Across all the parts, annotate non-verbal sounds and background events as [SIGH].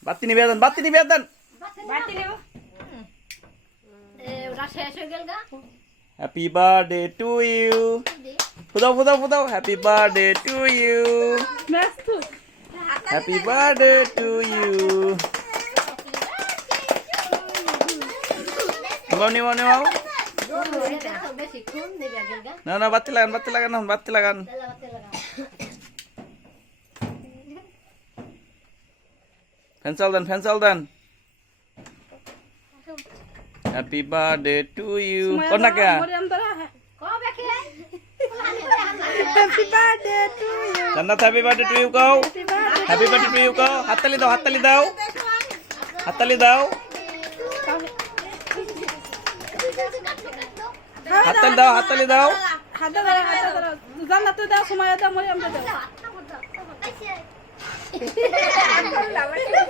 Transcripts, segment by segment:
Batin nih Beaton, batin nih Beaton. Batin nih Beaton. Hmm. Eh, udah saya sye- geng Happy birthday to you. foto foto foto happy birthday to you. [COUGHS] happy birthday to you. Nono, ni nono, ni nono, nono, nono, nono, nono, nono, nono, nono, nono, nono, Pensel dan pensel dan. Happy birthday to you. Konak ya. Happy birthday to you. Tanda happy birthday to you kau. Happy birthday to you kau. Hatali tau, hatali tau. Hatali tau. Hatali tau, hatali tau. Hatali tau, hatali tau. Zanda tu dah semua ada, mulai ambil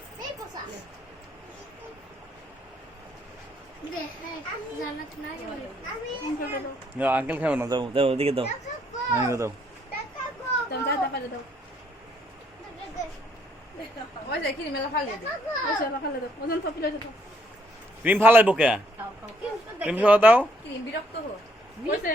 Ja. দে হে আঙ্কেল খাব নাযাওঁ দে ওদিকে দাও আমি দাও ক্ৰীম ভাল লাগিব কে ক্ৰীম খাব দাও ক্ৰীম বিৰক্ত হ'ব